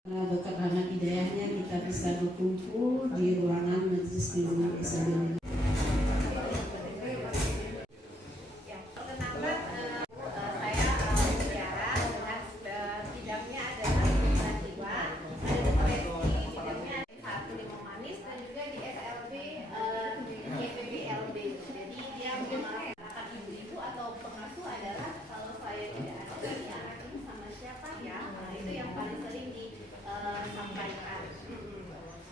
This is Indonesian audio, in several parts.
Berkat rahmat hidayahnya kita bisa berkumpul di ruangan Majelis Ilmu Islam.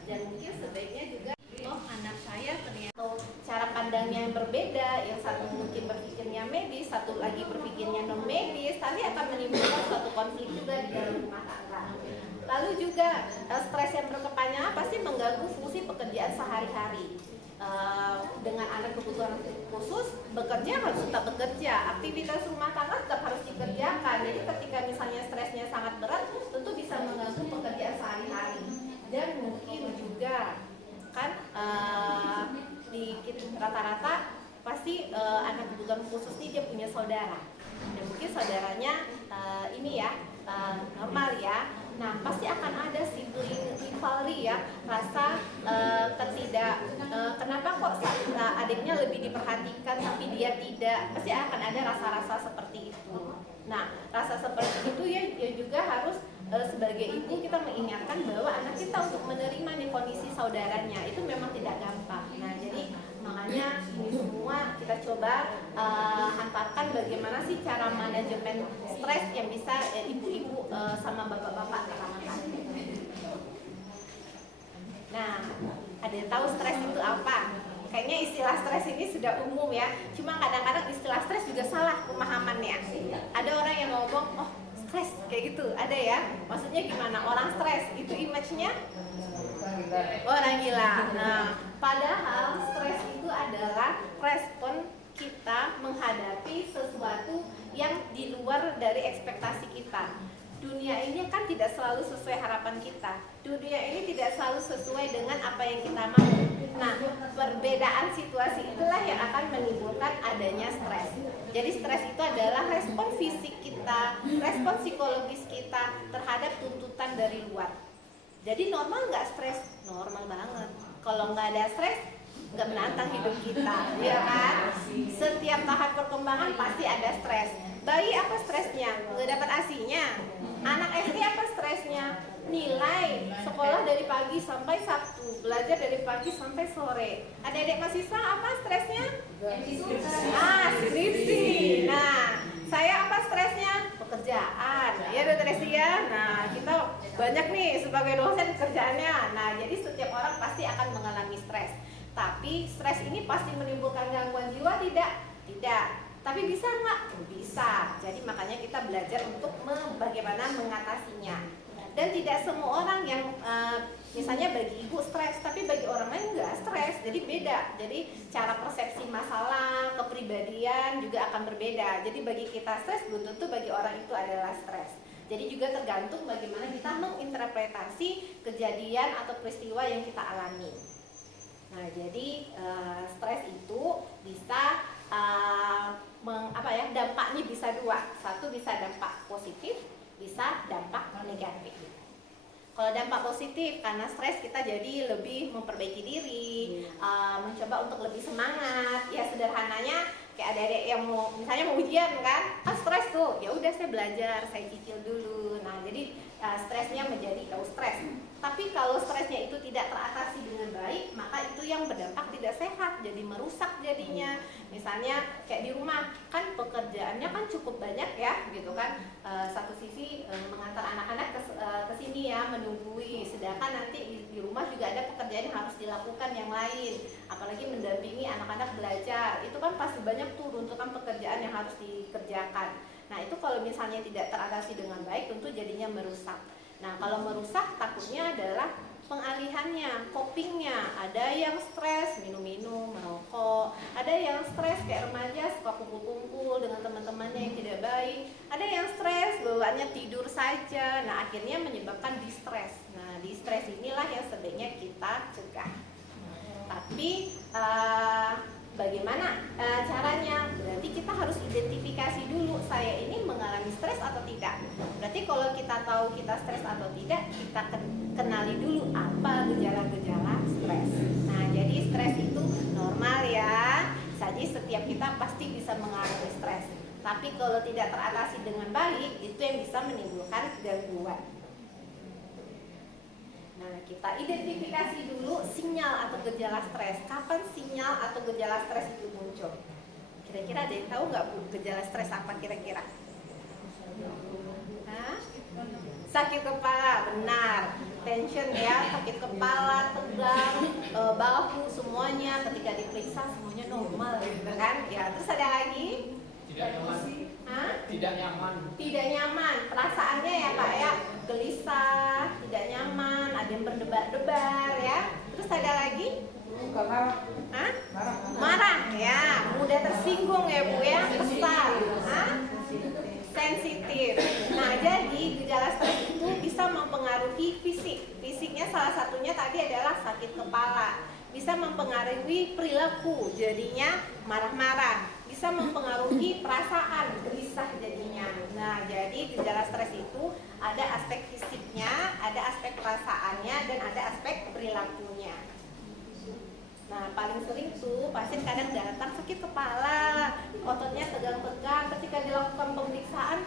Dan mungkin sebaiknya juga anak saya ternyata cara pandangnya yang berbeda, yang satu mungkin berpikirnya medis, satu lagi berpikirnya non medis, tadi akan menimbulkan suatu konflik juga di dalam rumah tangga. Lalu juga stres yang berkepanjangan pasti mengganggu fungsi pekerjaan sehari-hari. Dengan anak kebutuhan khusus, bekerja harus tetap bekerja, aktivitas rumah tangga tetap harus dikerjakan. Jadi ketika misalnya stresnya sangat berat, tentu bisa mengganggu pekerjaan sehari-hari. Dan mungkin juga kan di rata-rata pasti anak kebutuhan khusus ini dia punya saudara, dan mungkin saudaranya ini ya normal ya. Nah pasti akan ada sibling rivalry ya, rasa kenapa kok adiknya lebih diperhatikan tapi dia tidak, pasti akan ada rasa-rasa seperti itu. Nah rasa seperti itu ya juga harus sebagai ibu kita mengingatkan bahwa anak kita untuk menerima nih kondisi saudaranya itu memang tidak gampang. Nah jadi makanya ini semua kita coba hantarkan bagaimana sih cara manajemen stres yang bisa ibu-ibu sama bapak-bapak terangkan. Nah ada yang tahu stres itu apa? Kayaknya istilah stres ini sudah umum ya, cuma kadang-kadang istilah stres juga salah pemahamannya. Ada orang yang ngomong, oh stres kayak gitu, ada ya. Maksudnya gimana? Orang stres itu image-nya orang gila. Nah, padahal stres itu adalah respon kita menghadapi sesuatu yang di luar dari ekspektasi kita. Dunia ini kan tidak selalu sesuai harapan kita. Dunia ini tidak selalu sesuai dengan apa yang kita mau. Nah, perbedaan situasi itulah yang akan menimbulkan adanya stres. Jadi stres itu adalah respon fisik kita, respon psikologis kita terhadap tuntutan dari luar. Jadi normal nggak stres? Normal banget. Kalau nggak ada stres, nggak menantang hidup kita, ya kan? Setiap tahap perkembangan pasti ada stres. Bayi apa stresnya? Nggak dapat ASI-nya. Anak SD apa stresnya? Nilai sekolah dari pagi sampai Sabtu, belajar dari pagi sampai sore. Adik-adik mahasiswa apa stresnya? Skripsi. Nah, saya apa stresnya? Pekerjaan. Ya, Dokter Esti ya. Nah, kita banyak nih sebagai dosen kerjaannya. Nah, jadi setiap orang pasti akan mengalami stres. Tapi stres ini pasti menimbulkan gangguan jiwa tidak? Tidak. Tapi bisa nggak? Bisa. Jadi makanya kita belajar untuk bagaimana mengatasinya. Dan tidak semua orang yang misalnya bagi ibu stres, tapi bagi orang lain nggak stres. Jadi beda. Jadi cara persepsi masalah, kepribadian juga akan berbeda. Jadi bagi kita stres belum tentu bagi orang itu adalah stres. Jadi juga tergantung bagaimana kita menginterpretasi kejadian atau peristiwa yang kita alami. Nah, jadi stres itu bisa dampaknya bisa dua. Satu bisa dampak positif, bisa dampak negatif. Kalau dampak positif, karena stres kita jadi lebih memperbaiki diri, mencoba untuk lebih semangat. Ya sederhananya kayak adik-adik yang misalnya mau ujian kan stres tuh, ya udah saya belajar, saya cicil dulu. Nah jadi stresnya menjadi low stres. Tapi kalau stresnya itu tidak teratasi dengan baik, maka itu yang berdampak tidak sehat, jadi merusak jadinya. Misalnya kayak di rumah kan pekerjaannya kan cukup banyak ya, gitu kan. Satu sisi mengantar anak-anak ke sini ya, menunggui. Sedangkan nanti di rumah juga ada pekerjaan yang harus dilakukan yang lain. Apalagi mendampingi anak-anak belajar, itu kan pasti banyak tuh runtutan pekerjaan yang harus dikerjakan. Nah itu kalau misalnya tidak teratasi dengan baik, tentu jadinya merusak. Nah kalau merusak takutnya adalah pengalihannya, copingnya. Ada yang stres minum-minum, merokok. Ada yang stres kayak remaja suka kumpul-kumpul dengan teman-temannya yang tidak baik. Ada yang stres bawaannya tidur saja. Nah akhirnya menyebabkan distres. Nah distres inilah yang sebaiknya kita cegah. Tapi bagaimana caranya? Berarti kita harus identifikasi dulu, saya ini mengalami stres atau tidak. Berarti Jadi kalau kita tahu kita stres atau tidak, kita kenali dulu apa gejala-gejala stres. Nah, jadi stres itu normal ya. Jadi setiap kita pasti bisa mengalami stres. Tapi kalau tidak teratasi dengan baik, itu yang bisa menimbulkan gangguan. Nah, kita identifikasi dulu sinyal atau gejala stres. Kapan sinyal atau gejala stres itu muncul? Kira-kira ada yang tahu nggak Bu, gejala stres apa kira-kira? Hah? Sakit kepala, benar. Tension ya, sakit kepala, tegang, bahu, semuanya ketika diperiksa semuanya normal gitu kan? Ya, terus ada lagi? Tidak nyaman. Hah? Tidak nyaman. Tidak nyaman, perasaannya ya Pak ya, gelisah, tidak nyaman, ada yang berdebar-debar ya. Terus ada lagi? Hah? Marah ya, mudah tersinggung ya Bu ya, kesal, hah? Sensitif. Nah, jadi gejala stres itu bisa mempengaruhi fisik. Fisiknya salah satunya tadi adalah sakit kepala. Bisa mempengaruhi perilaku, jadinya marah-marah. Bisa mempengaruhi perasaan, gelisah jadinya. Nah, jadi gejala stres itu ada aspek fisiknya, ada aspek perasaannya, dan ada aspek perilakunya. Nah, paling sering tuh pasien kadang datang sakit kepala, ototnya tegang-tegang, ketika dilakukan pemeriksaan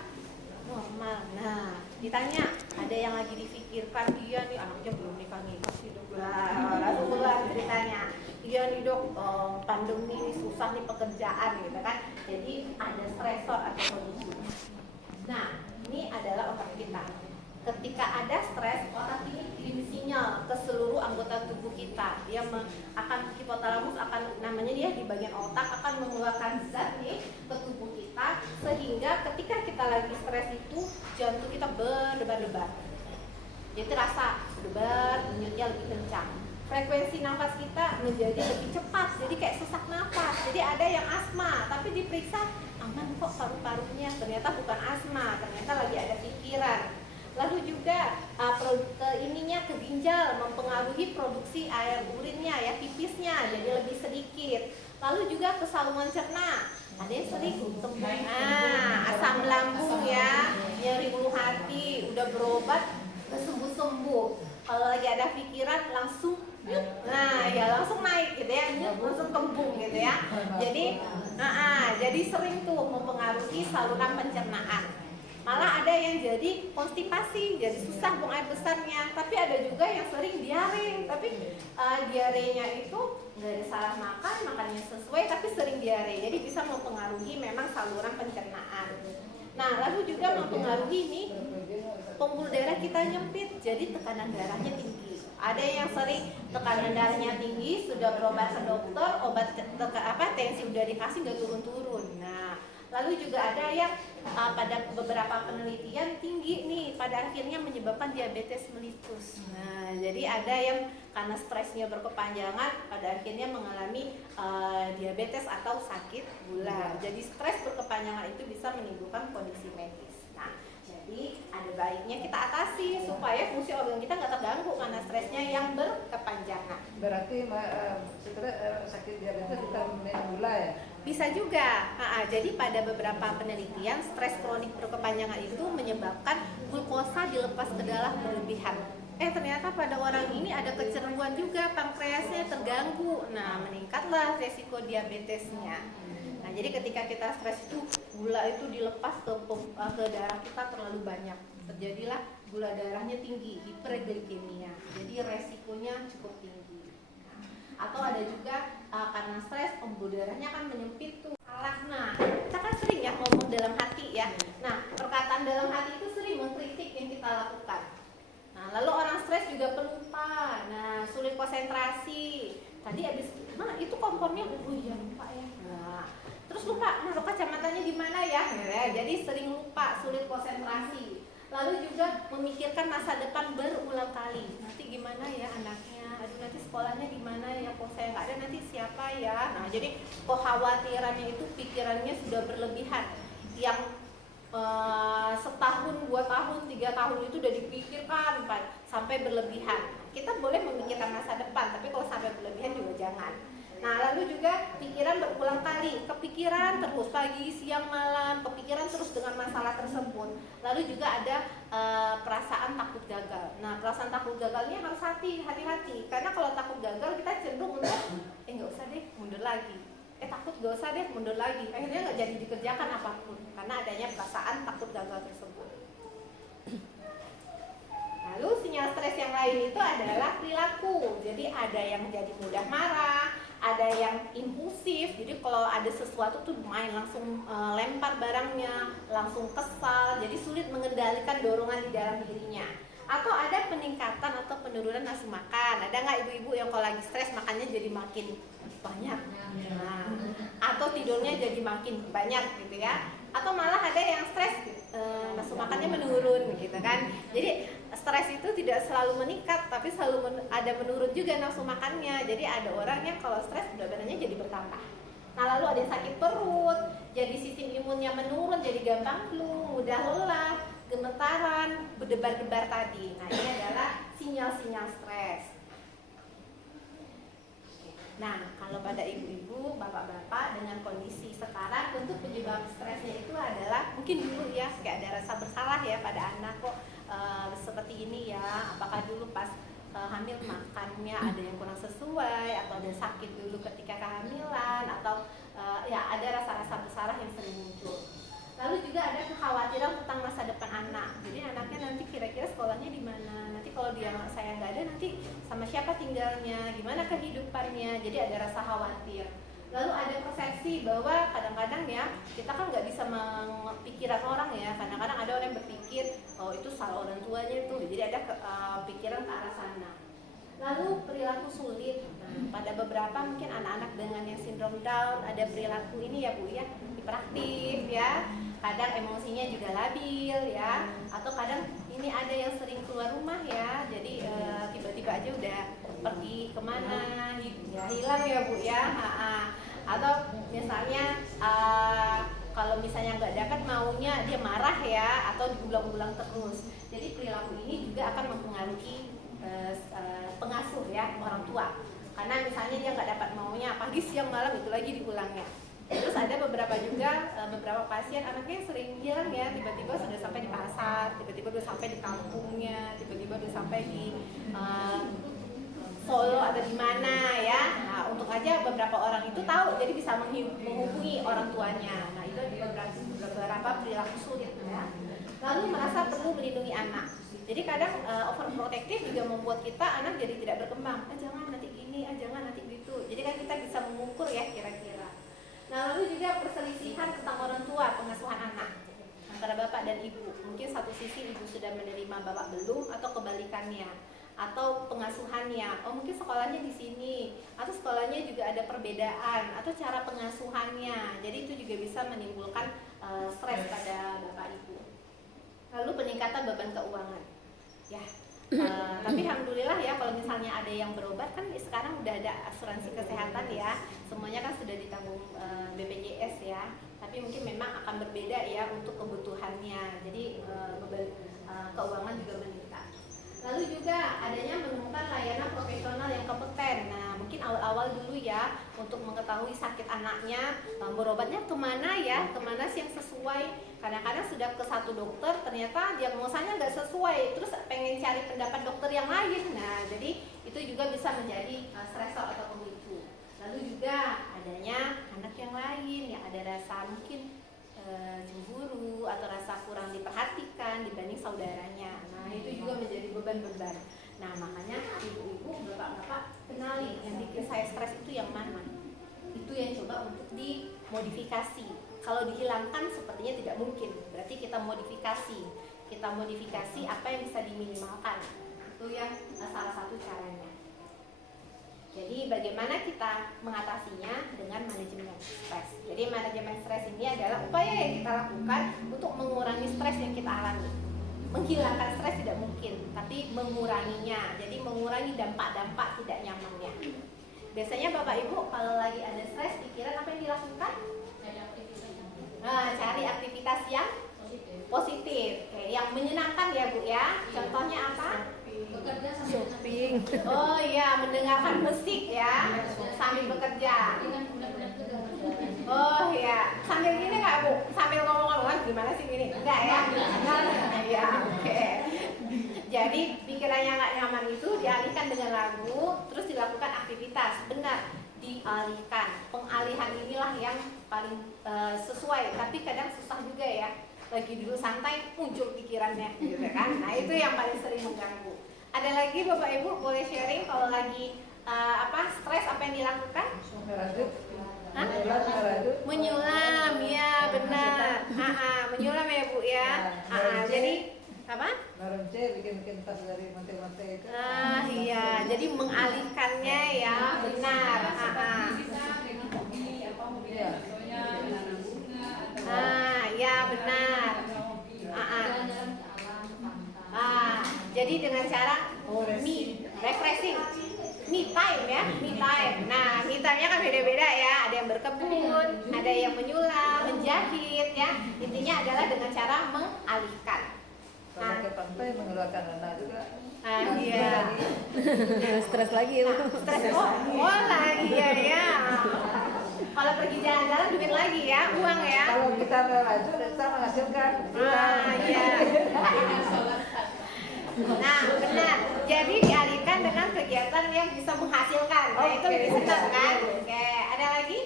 normal. Nah, ditanya ada yang lagi difikirkan, dia nih anaknya belum nikah nih, pasti dok. Lalu bulan ditanya, iya nih dok, pandemi ini susah nih pekerjaan gitu kan. Jadi ada stresor atau kondisi. Nah, ini adalah otak kita. Ketika ada stres, otak ini kirim sinyal ke seluruh anggota tubuh kita. Dia akan hipotalamus akan namanya dia di bagian otak akan mengeluarkan zat nih ke tubuh kita sehingga ketika kita lagi stres itu jantung kita berdebar-debar. Jadi rasa berdebar, denyutnya lebih kencang. Frekuensi nafas kita menjadi lebih cepat, jadi kayak sesak nafas. Jadi ada yang asma, tapi diperiksa aman kok paru-parunya. Ternyata bukan asma, ternyata lagi ada pikiran. Lalu juga ke ginjal mempengaruhi produksi air urinnya ya, pipisnya jadi lebih sedikit. Lalu juga ke saluran cerna, ada yang sering asam lambung ya, nyeri ulu hati, udah berobat udah sembuh-sembuh. Kalau lagi ada pikiran langsung nah ya langsung naik gitu ya, langsung kembung gitu ya. Jadi sering tuh mempengaruhi saluran pencernaan. Malah ada yang jadi konstipasi, jadi susah buang air besarnya. Tapi ada juga yang sering diare, tapi diarenya itu nggak ada salah makan, makannya sesuai, tapi sering diare. Jadi bisa mempengaruhi memang saluran pencernaan. Nah, lalu juga mempengaruhi nih pembuluh darah kita nyempit, jadi tekanan darahnya tinggi. Ada yang sering tekanan darahnya tinggi, sudah berobat ke dokter, obat tensi udah dikasih nggak turun-turun. Nah, lalu juga ada yang pada beberapa penelitian tinggi nih, pada akhirnya menyebabkan diabetes mellitus. Nah, jadi ada yang karena stresnya berkepanjangan, pada akhirnya mengalami diabetes atau sakit gula. Jadi stres berkepanjangan itu bisa menimbulkan kondisi medis. Nah, jadi ada baiknya kita atasi supaya fungsi organ kita nggak terganggu karena stresnya yang berkepanjangan. Berarti sakit diabetes kita minum gula ya? Bisa juga. Jadi pada beberapa penelitian stres kronik berkepanjangan itu menyebabkan glukosa dilepas ke darah berlebihan. Ternyata pada orang ini ada kecanduan juga, pankreasnya terganggu. Nah, meningkatlah resiko diabetesnya. Nah, jadi ketika kita stres itu gula itu dilepas ke darah kita terlalu banyak. Terjadilah gula darahnya tinggi, hiperglikemia. Jadi resikonya cukup tinggi. Atau ada juga karena stres pembuluh darahnya akan menyempit tuh. Nah, kita kan sering ya ngomong dalam hati ya. Nah, perkataan dalam hati itu sering mengkritik yang kita lakukan. Nah, lalu orang stres juga pelupa. Nah, sulit konsentrasi. Tadi abis, itu kompornya iya lupa ya. Nah, terus lupa, naruh kacamatanya di mana ya? Jadi sering lupa, sulit konsentrasi. Lalu juga memikirkan masa depan berulang kali. Nanti gimana ya anaknya? Aduh, nanti sekolahnya di mana ya? Kok saya nggak ada, nanti siapa ya? Nah, jadi kekhawatirannya itu pikirannya sudah berlebihan. Yang setahun, 2 tahun, 3 tahun itu udah dipikirkan sampai berlebihan. Kita boleh memikirkan masa depan, tapi kalau sampai berlebihan juga jangan. Nah, lalu juga pikiran berulang kali, kepikiran terus pagi, siang, malam, kepikiran terus dengan masalah tersebut. Lalu juga ada perasaan takut gagal. Nah, perasaan takut gagalnya harus hati-hati, karena kalau takut gagal kita cenderung untuk nggak usah deh, mundur lagi. Takut nggak usah deh, mundur lagi. Akhirnya nggak jadi dikerjakan apapun karena adanya perasaan takut gagal tersebut. Lalu sinyal stres yang lain itu adalah perilaku. Jadi ada yang jadi mudah marah, ada yang impulsif. Jadi kalau ada sesuatu tuh main langsung lempar barangnya, langsung kesal. Jadi sulit mengendalikan dorongan di dalam dirinya. Atau ada peningkatan atau penurunan nafsu makan. Ada nggak ibu-ibu yang kalau lagi stres makannya jadi makin banyak? Nah, atau tidurnya jadi makin banyak gitu ya. Atau malah ada yang stres nafsu makannya menurun gitu kan. Jadi stres itu tidak selalu meningkat, tapi selalu ada menurun juga nafsu makannya. Jadi ada orang yang kalau stres berat badannya jadi bertambah. Nah, lalu ada yang sakit perut, jadi sistem imunnya menurun, jadi gampang flu, mudah lelah, gemetaran, berdebar-debar tadi. Nah, ini adalah sinyal-sinyal stres. Nah, kalau pada ibu-ibu, bapak-bapak dengan kondisi sekarang, tentu penyebab stresnya itu adalah mungkin dulu ya kayak ada rasa bersalah ya pada anak kok seperti ini ya. Apakah dulu pas hamil makannya ada yang kurang sesuai, atau ada sakit dulu ketika kehamilan, atau ya ada rasa-rasa bersalah yang sering muncul. Lalu juga ada kekhawatiran tentang masa depan anak. Jadi anaknya nanti kira-kira sekolahnya di mana? Nanti kalau dia saya nggak ada, nanti sama siapa tinggalnya? Gimana kehidupannya? Jadi ada rasa khawatir. Lalu ada persepsi bahwa kadang-kadang ya kita kan nggak bisa pikiran orang ya. Kadang-kadang ada orang yang berpikir oh itu salah orang tuanya itu. Jadi ada pikiran ke arah sana. Lalu perilaku sulit. Nah, pada beberapa mungkin anak-anak dengan yang sindrom Down ada perilaku ini ya Bu ya, hiperaktif ya. Kadang emosinya juga labil ya, atau kadang ini ada yang sering keluar rumah ya, jadi tiba-tiba aja udah pergi kemana, ya hilang ya Bu ya. Atau misalnya kalau misalnya nggak dapat maunya dia marah ya, atau diulang-ulang terus. Jadi perilaku ini juga akan mempengaruhi pengasuh ya, orang tua. Karena misalnya dia nggak dapat maunya pagi, siang, malam itu lagi diulangnya. Terus ada beberapa juga beberapa pasien anaknya sering hilang ya, tiba-tiba sudah sampai di pasar, tiba-tiba udah sampai di kampungnya, tiba-tiba udah sampai di Solo atau di mana ya. Nah, untuk aja beberapa orang itu tahu, jadi bisa menghubungi orang tuanya. Nah, itu beberapa perilaku sulit ya. Lalu merasa perlu melindungi anak. Jadi kadang overprotective juga membuat kita anak jadi tidak berkembang. Jangan nanti gini, jangan nanti gitu. Jadi kan kita bisa mengukur ya kira-kira. Nah, lalu juga perselisihan tentang orang tua pengasuhan anak antara bapak dan ibu. Mungkin satu sisi ibu sudah menerima, bapak belum, atau kebalikannya. Atau pengasuhannya, oh mungkin sekolahnya di sini, atau sekolahnya juga ada perbedaan, atau cara pengasuhannya. Jadi itu juga bisa menimbulkan stres pada bapak ibu. Lalu peningkatan beban keuangan. Ya. Tapi alhamdulillah ya kalau misalnya ada yang berobat kan sekarang udah ada asuransi kesehatan ya, semuanya kan sudah ditanggung BPJS ya. Tapi mungkin memang akan berbeda ya untuk kebutuhannya. Jadi beban keuangan juga meningkat. Lalu juga adanya menemukan layanan profesional yang kompeten. Nah, mungkin awal-awal dulu ya untuk mengetahui sakit anaknya, berobatnya kemana ya, kemana sih yang sesuai. Kadang-kadang sudah ke satu dokter, ternyata diagnosanya nggak sesuai, terus pengen cari pendapat dokter yang lain. Nah, jadi itu juga bisa menjadi stresor atau pemicu. Lalu juga adanya anak yang lain yang ada rasa mungkin cemburu atau rasa kurang diperhatikan dibanding saudaranya. Nah, itu juga menjadi beban-beban. Nah, makanya ibu-ibu, bapak-bapak kenali yang bikin saya stres itu yang mana. Itu yang coba untuk dimodifikasi. Kalau dihilangkan sepertinya tidak mungkin. Berarti kita modifikasi. Kita modifikasi apa yang bisa diminimalkan. Itu yang salah satu caranya. Jadi bagaimana kita mengatasinya dengan manajemen stres. Jadi manajemen stres ini adalah upaya yang kita lakukan untuk mengurangi stres yang kita alami. Menghilangkan stres tidak mungkin, tapi menguranginya. Jadi mengurangi dampak-dampak tidak nyamannya. Biasanya Bapak Ibu kalau lagi ada stres, pikiran apa yang dilakukan? Nah, cari aktivitas yang positif. Oke, yang menyenangkan ya Bu ya. Contohnya apa? shopping. Oh iya, mendengarkan musik ya sambil bekerja. Oh iya, sambil gini nggak Bu? Sambil ngomong-ngomong gimana sih gini? Enggak ya? Nah, ya, oke. Jadi pikirannya nggak nyaman itu dialihkan dengan lagu, terus dilakukan aktivitas. Benar, dialihkan. Pengalihan inilah yang paling sesuai, tapi kadang susah juga ya. Lagi duduk santai muncul pikirannya, gitu kan? Nah itu yang paling sering mengganggu. Ada lagi Bapak Ibu boleh sharing kalau lagi stres apa yang dilakukan? Hah? Menyulam, ya benar. Menyulam ya Bu ya. Jadi apa? Bikin tas dari mate-mate itu. Iya, jadi mengalihkannya ya benar. Ya benar. Jadi dengan cara refreshing, me time ya, me time. Nah, me time-nya kan beda-beda ya. Ada yang berkebun, ada yang menyulam, menjahit ya. Intinya adalah dengan cara mengalihkan. Kalau ke pantai mengeluarkan dana juga. Iya. Stres lagi ya. Stres lagi ya. Kalau pergi jalan-jalan duit lagi ya, uang ya. Kalau kita maju, kita menghasilkan. Iya. Nah, benar. Jadi dialihkan dengan kegiatan yang bisa menghasilkan. Nah, itu lebih senang kan? Oke, ada lagi?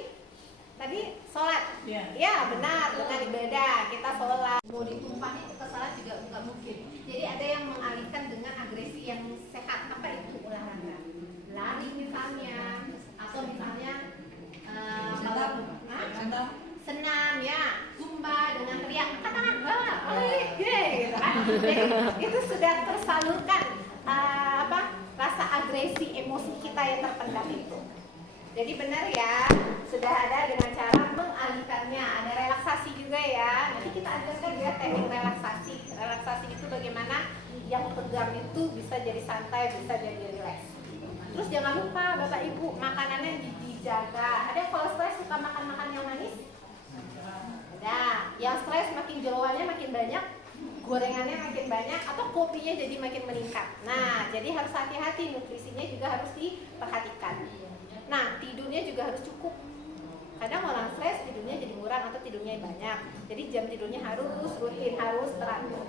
Tadi sholat. Ya, benar. Dengan ibadah kita sholat. Mau ditumpahin ke sholat juga nggak mungkin. Jadi ada yang mengalihkan dengan agresi yang sehat. Apa itu olahraga? Lari misalnya, atau misalnya senam ya, zumba dengan teriak katakan gitu kan. Jadi itu sudah tersalurkan rasa agresi emosi kita yang terpendam itu. Jadi benar ya, sudah ada dengan cara mengalihkannya. Ada relaksasi juga ya. Nanti kita ajarkan ya teknik relaksasi. Relaksasi itu bagaimana yang tegang itu bisa jadi santai, bisa jadi rileks. Terus jangan lupa Bapak Ibu, makanannya dijaga. Ada yang kalau stres suka makan-makan yang manis? Ada. Yang stres makin jeroannya makin banyak, gorengannya makin banyak, atau kopinya jadi makin meningkat. Nah, jadi harus hati-hati, nutrisinya juga harus diperhatikan. Nah, tidurnya juga harus cukup. Kadang orang stres tidurnya jadi kurang atau tidurnya banyak. Jadi jam tidurnya harus rutin, harus teratur.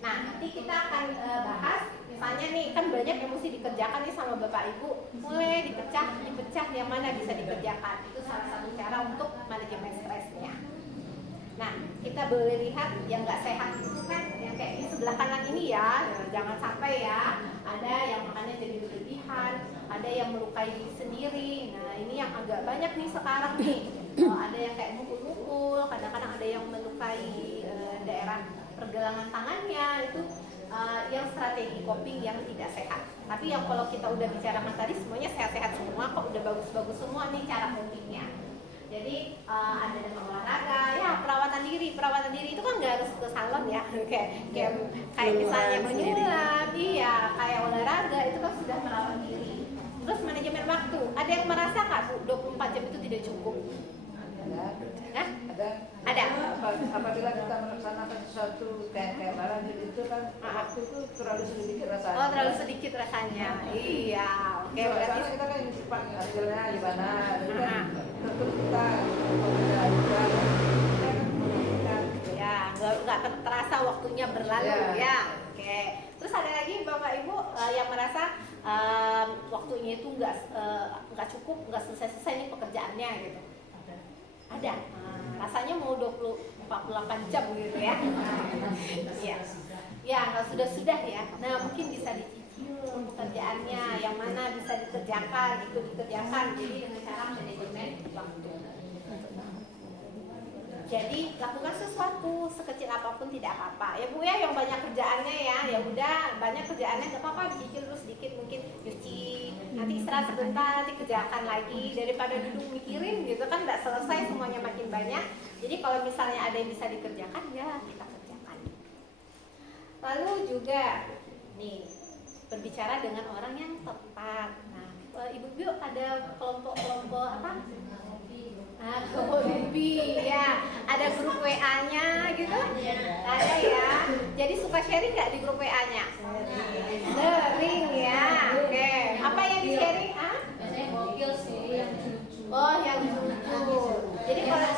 Nah, nanti kita akan bahas, misalnya nih kan banyak yang mesti dikerjakan nih sama Bapak Ibu. Mulai dipecah yang mana bisa dikerjakan. Itu salah satu cara untuk manajemen stresnya. Nah, kita boleh lihat yang nggak sehat itu kan, yang kayak di sebelah kanan ini ya, jangan sampai ya. Ada yang makannya jadi berlebihan, ada yang melukai diri sendiri. Nah, ini yang agak banyak nih sekarang nih. Ada yang kayak mukul-mukul, kadang-kadang ada yang melukai daerah pergelangan tangannya. Itu yang strategi coping yang tidak sehat. Tapi yang kalau kita udah bicarakan tadi semuanya sehat-sehat semua, kok udah bagus-bagus semua nih cara copingnya. Jadi ada dengan olahraga, ya perawatan diri itu kan nggak harus ke salon ya, kayak misalnya menyulam, iya, kayak olahraga itu kan sudah merawat diri. Terus manajemen waktu, ada yang merasa nggak Bu 24 jam itu tidak cukup? Ada. Apabila kita melaksanakan sesuatu kayak barang itu kan waktu itu terlalu sedikit rasanya. Oh, terlalu sedikit rasanya. Iya, oke. Berarti kita kan cepat hasilnya gimana, tentu kita pekerjaan juga ya nggak terasa waktunya berlalu ya. Oke. Terus ada lagi Bapak Ibu yang merasa waktunya itu nggak cukup, nggak selesai nih pekerjaannya gitu. Ada. Rasanya mau 48 jam gitu ya. Iya. Ya, nggak sudah ya. Nah, mungkin bisa dicicil pekerjaannya, yang mana bisa dikerjakan, itu dikerjakan. Jadi dengan cara manajemen waktu. Jadi lakukan sesuatu sekecil apapun tidak apa-apa ya Bu ya, yang banyak kerjaannya ya udah banyak kerjaannya nggak apa-apa, dicicil dulu sedikit, mungkin nyuci, nanti istirahat sebentar, nanti kerjakan lagi daripada duduk mikirin gitu kan nggak selesai, semuanya makin banyak. Jadi kalau misalnya ada yang bisa dikerjakan ya kita kerjakan. Lalu juga nih berbicara dengan orang yang tepat. Nah, Ibu-ibu ada kelompok apa? Nah, hobi ya. Ada grup WA-nya gitu? Ada ya. Jadi suka sharing nggak di grup WA-nya? Sering ya. Oke. Apa yang di sharing? Ah? Oh, yang lucu. Jadi kalau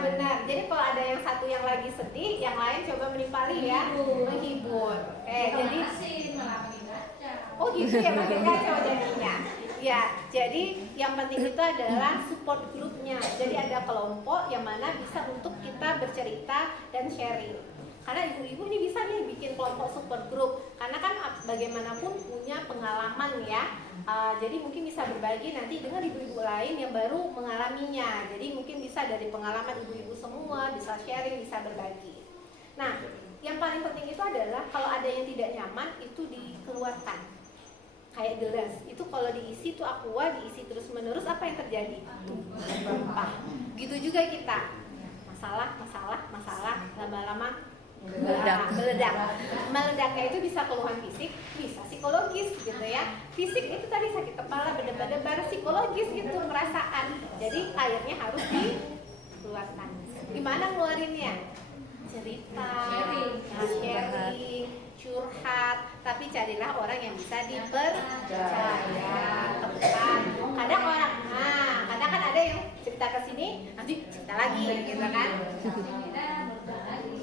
benar. Jadi kalau ada yang satu yang lagi sedih, yang lain coba menimpali ya, menghibur. Jadi oh gitu ya, makin kacau jadinya. Ya, jadi yang penting itu adalah support grupnya. Jadi ada kelompok yang mana bisa untuk kita bercerita dan sharing. Karena ibu-ibu ini bisa nih bikin kelompok support group. Karena kan bagaimanapun punya pengalaman ya. Jadi mungkin bisa berbagi nanti dengan ibu-ibu lain yang baru mengalaminya. Jadi mungkin bisa dari pengalaman ibu-ibu semua, bisa sharing, bisa berbagi. Nah, yang paling penting itu adalah kalau ada yang tidak nyaman itu dikeluarkan. Kayak gelas, itu kalau diisi tuh aqua, diisi terus menerus apa yang terjadi? Tumpah. Gitu juga kita. Masalah, lama-lama meledaknya itu bisa keluhan fisik, bisa psikologis gitu ya. Fisik itu tadi sakit kepala, berdebar-debar, psikologis itu perasaan. Jadi airnya harus dikeluarkan. Gimana ngeluarinnya? Cerita, sharing, curhat, tapi carilah orang yang bisa dipercaya. Tepat. Kadang kan ada yang cerita ke sini, nanti cerita lagi, gitu kan?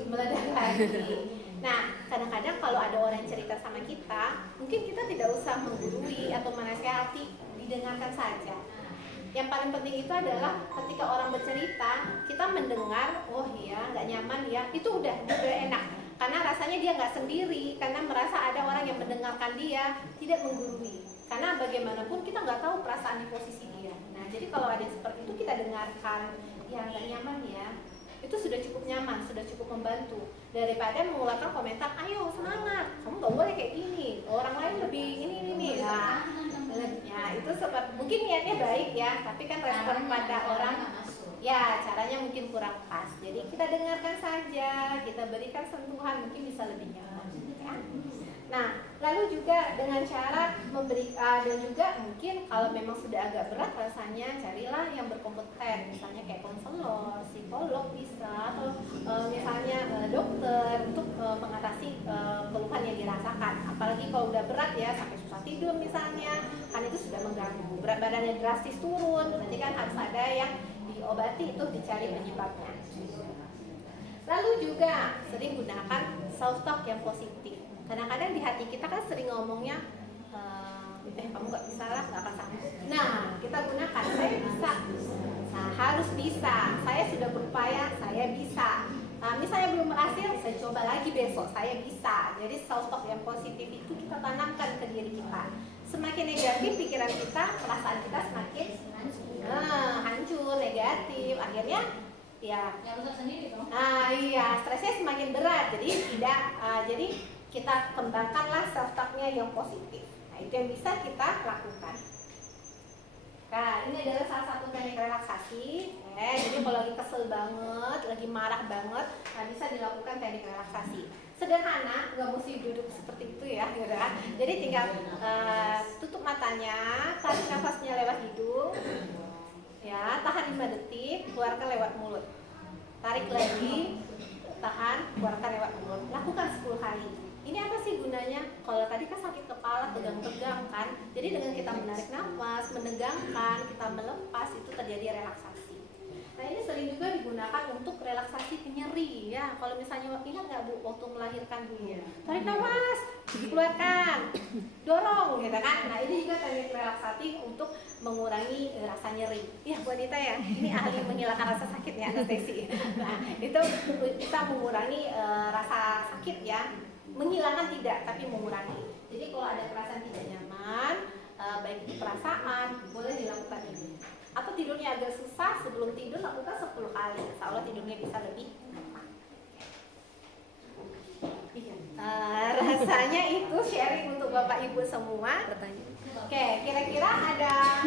Meledak lagi. Nah, kadang-kadang kalau ada orang yang cerita sama kita, mungkin kita tidak usah menggurui atau menasehati, didengarkan saja. Yang paling penting itu adalah ketika orang bercerita, kita mendengar, oh iya, nggak nyaman ya, itu udah enak. Karena rasanya dia nggak sendiri, karena merasa ada orang yang mendengarkan dia, tidak menggurui. Karena bagaimanapun kita nggak tahu perasaan di posisi dia. Nah, jadi kalau ada seperti itu kita dengarkan, ya nggak nyaman ya, itu sudah cukup nyaman, sudah cukup membantu. Daripada mengeluarkan komentar, ayo semangat, kamu nggak boleh kayak gini, orang lain lebih ini. Nah, ya itu seperti mungkin niatnya baik ya, tapi kan respon pada orang ya caranya mungkin kurang pas. Jadi kita dengarkan saja, kita berikan sentuhan, mungkin bisa lebih nyaman ya. Nah, lalu juga dengan cara memberi dan juga mungkin kalau memang sudah agak berat rasanya, carilah yang berkompeten, misalnya kayak konselor, psikolog bisa, atau misalnya dokter untuk mengatasi keluhan yang dirasakan. Apalagi kalau udah berat ya, sampai susah tidur misalnya, kan itu sudah mengganggu. Berat badannya drastis turun, nanti kan harus ada yang diobati, itu dicari penyebabnya. Lalu juga sering gunakan self talk yang positif. Kadang-kadang di hati kita kan sering ngomongnya, kamu gak bisa lah, gak akan sanggup. Nah, kita gunakan, saya bisa, nah, harus bisa, saya sudah berupaya, saya bisa. Nah, misalnya belum berhasil, saya coba lagi besok, saya bisa. Jadi self talk yang positif itu kita tanamkan ke diri kita. Semakin negatif pikiran kita, perasaan kita semakin hancur, negatif. Akhirnya ya rusak sendiri dong. Iya, stresnya semakin berat. Jadi jadi kita kembangkanlah self talk-nya yang positif. Nah, itu yang bisa kita lakukan. Nah, ini adalah salah satu teknik relaksasi. Jadi kalau lagi kesel banget, lagi marah banget, nah bisa dilakukan teknik relaksasi. Sederhana, nggak mesti duduk seperti itu ya, gitu kan. Jadi tinggal tutup matanya, tarik nafasnya lewat hidung, ya, tahan 5 detik, keluarkan lewat mulut. Tarik lagi, tahan, keluarkan lewat mulut. Lakukan 10 kali. Ini apa sih gunanya? Kalau tadi kan sakit kepala, tegang-tegang kan. Jadi dengan kita menarik nafas, menegangkan, kita melepas, itu terjadi relaksasi. Nah, ini sering juga digunakan untuk relaksasi nyeri ya. Kalau misalnya ingat nggak Bu, waktu melahirkan dulu, tarik nafas, dikeluarkan, dorong, gitu kan. Nah, ini juga teknik relaksasi untuk mengurangi rasa nyeri. Iya, Bu Anita ya, ini ahli menghilangkan rasa sakit ya, anestesi. Nah, itu bisa mengurangi rasa sakit ya. Menghilangkan tidak, tapi mengurangi. Jadi kalau ada perasaan tidak nyaman, baik itu perasaan, boleh dilakukan ini. Atau tidurnya agak susah, sebelum tidur lakukan 10 kali. Insya Allah tidurnya bisa lebih nyaman. Rasanya itu sharing untuk Bapak Ibu semua. Oke, kira-kira ada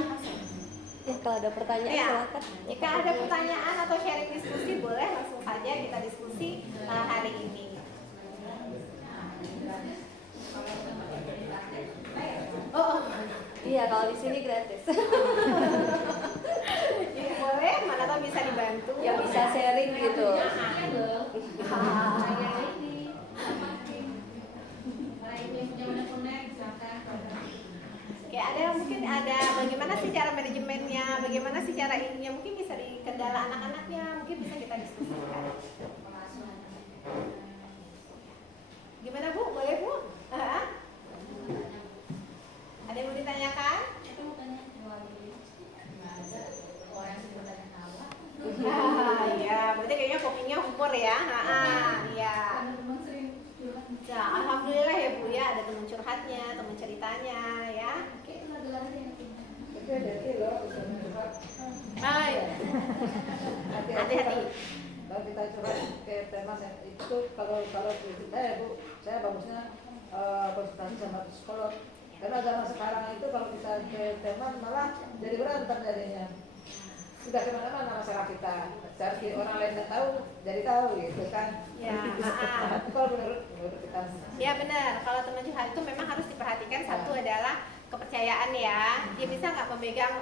kalau ada pertanyaan silakan. Jika ada pertanyaan atau sharing diskusi, boleh langsung saja kita diskusi hari ini. Oh, iya, kalau di sini gratis. Jadi bisa dibantu. Yang bisa sharing gitu. Oke, ada mungkin ada bagaimana sih cara manajemennya, bagaimana sih cara ininya, mungkin bisa di kendala anak-anaknya, mungkin bisa kita diskusikan. Gimana Bu? Boleh Bu? Ada yang mau ditanyakan? Ya, berarti kayaknya kopinya humor ya. Iya. Ya, alhamdulillah ya Bu ya, ada teman curhatnya, teman ceritanya ya. Tapi hati-hati loh, Hai. Hati-hati. Kalau kita curhat ke tema itu, kalau kita ya Bu, saya bagusnya konsultasi sama psikolog. Karena zaman sekarang itu kalau kita ke teman malah jadi berantem jadinya. Sudah kemana-mana masalah kita. Cari orang lain yang tahu, jadi tahu gitu kan. Ya, Kalau menurut kita. Ya benar, kalau teman curhat itu memang harus diperhatikan. Satu adalah kepercayaan ya. Dia bisa nggak memegang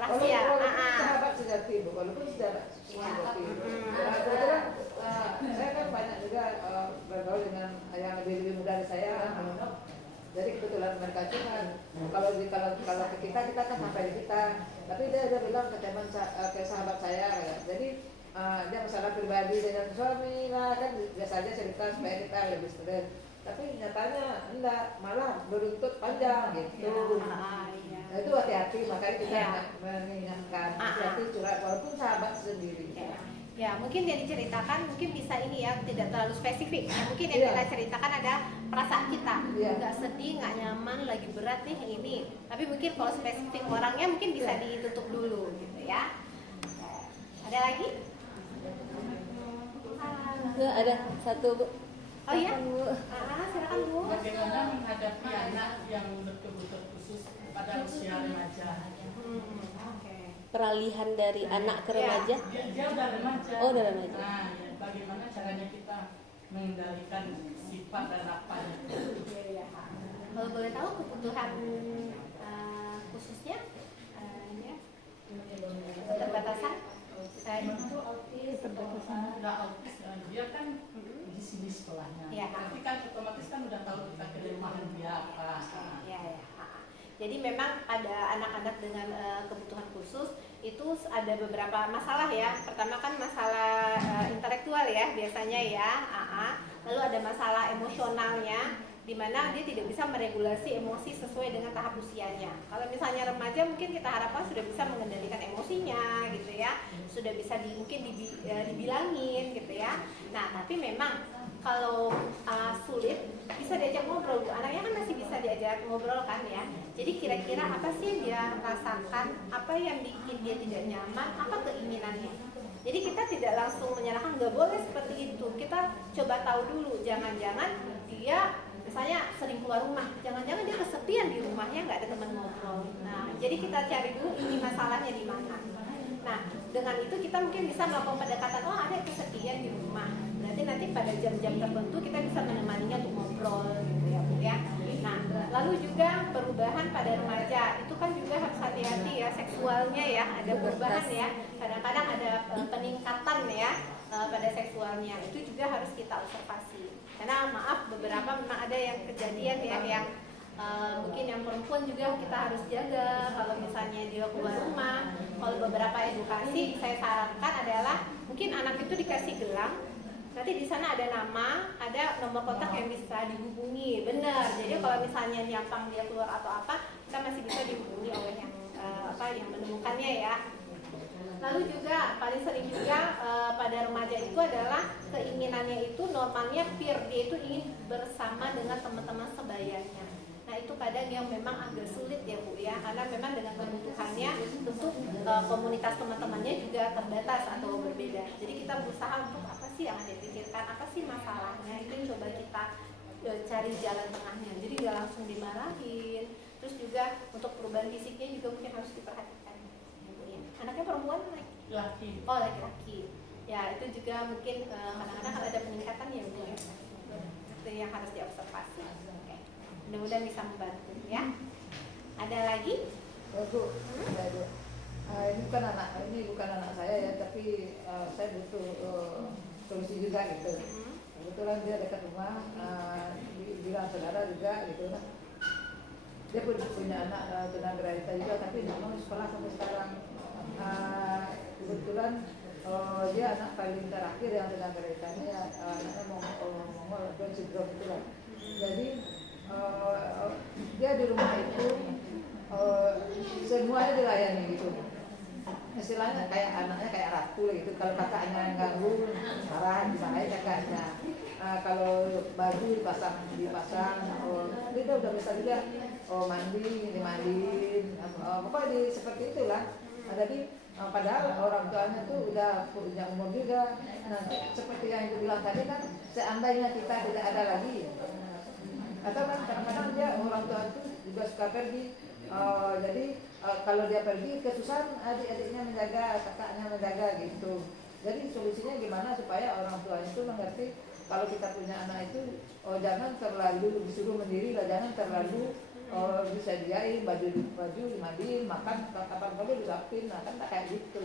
rahasia. Walaupun sahabat sejati Bu, walaupun sahabat sejati. Kebetulan saya kan banyak juga bergaul dengan yang lebih muda dari saya. Jadi kebetulan mereka curhat. Kalau ke kita kan sampai di kita. Tapi dia bilang ke teman ke sahabat saya, ya. Jadi dia masalah pribadi dengan suami lah kan biasa aja cerita supaya kita lebih sadar. Tapi nyatanya enggak, malah beruntut panjang gitu. Nah, itu hati-hati, makanya kita mengingatkan hati-hati curhat walaupun sahabat sendiri. Ya, mungkin yang diceritakan mungkin bisa ini ya, tidak terlalu spesifik. Ya, mungkin yang kita ceritakan ada perasaan kita, nggak sedih, nggak nyaman, lagi berat nih yang ini. Tapi mungkin kalau spesifik orangnya mungkin bisa ditutup dulu, gitu ya. Ada lagi? Ada satu Bu. Oh iya? Silakan, Silakan Bu. Bagaimana menghadapi anak yang berkebutuhan khusus pada usia remaja? Oke. Peralihan dari anak ke remaja. Dia udah remaja. Oh, udah remaja. Nah, ya, bagaimana caranya kita mengendalikan sifat dan apanya? Iya. Kalau boleh tahu kebutuhan khususnya, ya, keterbatasan? Itu autis, nggak autis, dia kan di sini sekolahnya. Ya. Tapi kan otomatis kan udah tahu kita kelemahan dia apa. Ya. Jadi memang ada anak-anak dengan kebutuhan khusus itu ada beberapa masalah ya. Pertama kan masalah intelektual ya biasanya ya. Lalu ada masalah emosionalnya, di mana dia tidak bisa meregulasi emosi sesuai dengan tahap usianya. Kalau misalnya remaja mungkin kita harapkan sudah bisa mengendalikan emosinya gitu ya, sudah bisa mungkin dibilangin gitu ya. Nah tapi memang kalau sulit bisa diajak ngobrol, anaknya kan masih bisa diajak ngobrol kan ya. Jadi kira-kira apa sih yang dia rasakan, apa yang bikin dia tidak nyaman, apa keinginannya. Jadi kita tidak langsung menyalahkan, nggak boleh seperti itu. Kita coba tahu dulu, jangan-jangan dia misalnya sering keluar rumah, jangan-jangan dia kesepian di rumahnya, nggak ada teman ngobrol. Nah, jadi kita cari dulu ini masalahnya di mana. Nah, dengan itu kita mungkin bisa melakukan pendekatan, oh ada kesepian di rumah. Berarti nanti pada jam-jam tertentu kita bisa menemaninya untuk ngobrol gitu ya Bu ya. Nah, lalu juga perubahan pada remaja itu kan juga harus hati-hati ya, seksualnya ya, ada perubahan ya. Kadang-kadang ada peningkatan ya pada seksualnya, itu juga harus kita observasi. Karena maaf beberapa memang ada yang kejadian ya yang mungkin yang perempuan juga kita harus jaga kalau misalnya dia keluar rumah. Kalau beberapa edukasi saya sarankan adalah mungkin anak itu dikasih gelang, nanti di sana ada nama, ada nomor kontak yang bisa dihubungi. Benar. Jadi kalau misalnya nyampang dia keluar atau apa, kita masih bisa dihubungi oleh yang yang menemukannya ya. Lalu juga paling sering juga pada remaja itu adalah keinginannya itu normalnya peer, dia itu ingin bersama dengan teman-teman sebayanya. Nah itu kadang yang memang agak sulit ya Bu ya, karena memang dengan kebutuhannya tentu komunitas teman-temannya juga terbatas atau berbeda. Jadi kita berusaha untuk apa sih yang Anda pikirkan, apa sih masalahnya, itu yang coba kita cari jalan tengahnya. Jadi nggak langsung dimarahin. Terus juga untuk perubahan fisiknya juga mungkin harus diperhatikan. Anaknya perempuan Laki. Oh laki-laki. Ya itu juga mungkin kadang-kadang kalau ada peningkatan ya Bu ya. Itu yang harus diobservasi. Oke. Mudah-mudahan bisa membantu ya. Ada lagi? Bu, ada. ini bukan anak saya ya, tapi saya butuh solusi juga gitu. Kebetulan dia dekat rumah, bilang saudara juga gitu kan. Dia pun punya anak tunagrahita juga, tapi nggak mau sekolah sampai sekarang. Kebetulan dia anak paling terakhir yang tunagrahitanya ya, anaknya Mongol Down syndrome itu lah. Jadi dia di rumah itu semuanya dilayani gitu. Istilahnya kayak anaknya kayak ratu gitu. Kalau kakaknya yang ganggu, marah, dimarahin kakaknya. Kalau baju dipasang, dia udah bisa juga mandi, dimandiin, pokoknya seperti itulah. Jadi padahal orang tuanya tuh udah punya umur juga. Nanti seperti yang itu bilang tadi kan, seandainya kita tidak ada lagi, atau kan kadang-kadang dia orang tua itu juga suka pergi. Jadi kalau dia pergi kesusahan adik-adiknya menjaga, kakaknya menjaga gitu. Jadi solusinya gimana supaya orang tua itu mengerti kalau kita punya anak itu jangan terlalu disuruh mandiri lah, jangan terlalu disediain baju dimandiin, makan kapan perlu disuapin, nah kan tak kayak gitu.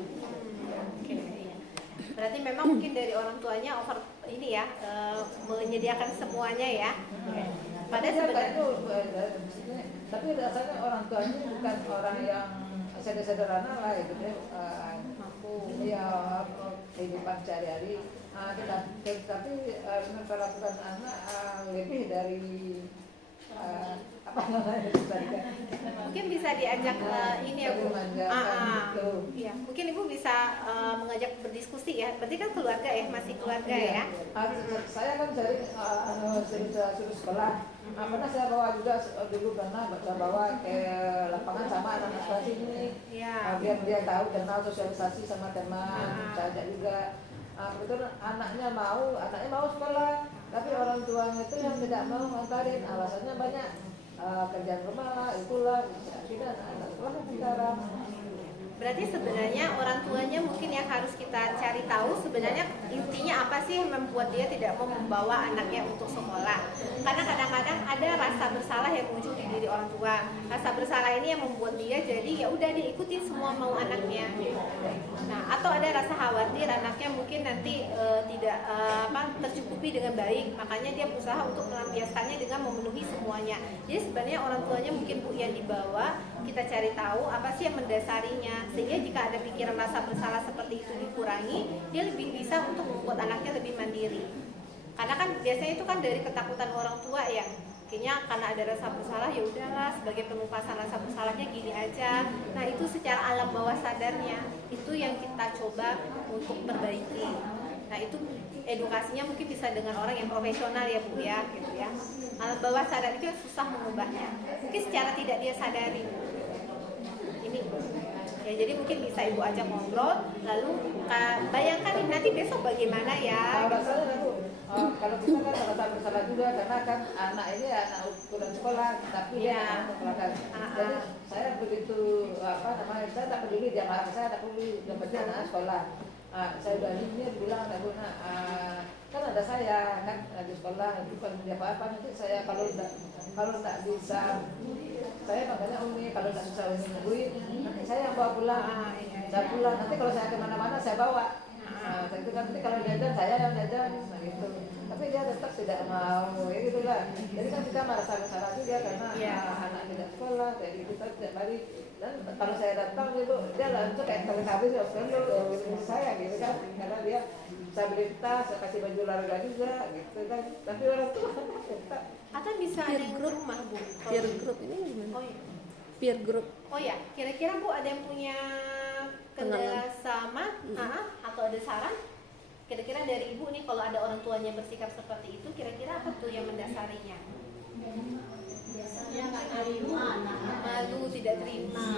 Berarti memang mungkin dari orang tuanya over ini ya, menyediakan semuanya ya. Padahal sebenarnya tapi rasanya orang tuanya bukan orang yang sederhana lah gitu ya, ya kehidupan sehari-hari. Tapi perlakuan anak lebih dari apa namanya mungkin bisa diajak ini ya Bu. Ya, mungkin Ibu bisa mengajak berdiskusi ya. Berarti kan keluarga ya, masih keluarga ya. Saya kan dari suruh sekolah. Pernah saya bawa juga dulu, pernah bawa ke lapangan sama anak-anak kelas ini. Biar dia tahu, kenal, sosialisasi sama teman. Saya ajak juga. Kebetulan anaknya mau sekolah, tapi orang tuanya itu yang tidak mau ngantarin, alasannya banyak, kerjaan rumah lah, itulah, tidak anak sekolah sekarang. Berarti sebenarnya orang tuanya mungkin yang harus kita cari tahu sebenarnya intinya apa sih yang membuat dia tidak mau membawa anaknya untuk sekolah. Karena kadang-kadang ada rasa bersalah yang muncul di diri orang tua. Rasa bersalah ini yang membuat dia jadi ya udah dia ikutin semua mau anaknya. Nah, atau ada rasa khawatir anaknya mungkin nanti tidak tercukupi dengan baik, makanya dia berusaha untuk melampiaskannya dengan memenuhi semuanya. Jadi sebenarnya orang tuanya mungkin Bu yang dibawa, kita cari tahu apa sih yang mendasarinya, sehingga jika ada pikiran rasa bersalah seperti itu dikurangi, dia lebih bisa untuk membuat anaknya lebih mandiri. Karena kan biasanya itu kan dari ketakutan orang tua ya, kayaknya karena ada rasa bersalah ya udahlah sebagai penumpasan rasa bersalahnya gini aja. Nah itu secara alam bawah sadarnya itu yang kita coba untuk perbaiki. Nah itu edukasinya mungkin bisa dengan orang yang profesional ya Bu ya, gitu ya. Alam bawah sadar itu susah mengubahnya, mungkin secara tidak dia sadari. Ini ya, jadi mungkin bisa Ibu ajak ngobrol, lalu bayangkan nanti besok bagaimana ya. Kalau kita kan rasa bersalah juga karena kan anak ini anak ukuran sekolah, tapi dia anak. Jadi saya begitu saya tak peduli dia marah, saya tak peduli yang penting anak sekolah. Saya udah ini bilang kan ada saya kan di sekolah, bukan dia apa-apa, nanti saya kalau tak bisa saya makanya Umi, kalau tak bisa Umi nungguin, nanti saya yang bawa pulang. Saya pulang, nanti kalau saya kemana-mana saya bawa. Itu kan nanti kalau jajan saya yang jajan, nah gitu. Tapi dia tetap tidak mau, ya gitulah. Jadi kan kita merasa bersalah juga karena anak tidak sekolah, kayak gitu tidak balik. Dan kalau saya datang itu dia langsung kayak terus habis ya saya gitu kan, karena dia saya beli tas, saya kasih baju olahraga juga gitu kan. Tapi orang tua tetap. Atau bisa ada yang rumah Bu. Peer group ini gimana? Oh iya. Peer group. Oh ya, kira-kira Bu ada yang punya kendala sama atau ada saran? Kira-kira dari Ibu nih kalau ada orang tuanya bersikap seperti itu, kira-kira apa tuh yang mendasarinya? Biasanya nggak terima anak. Malu, tidak terima.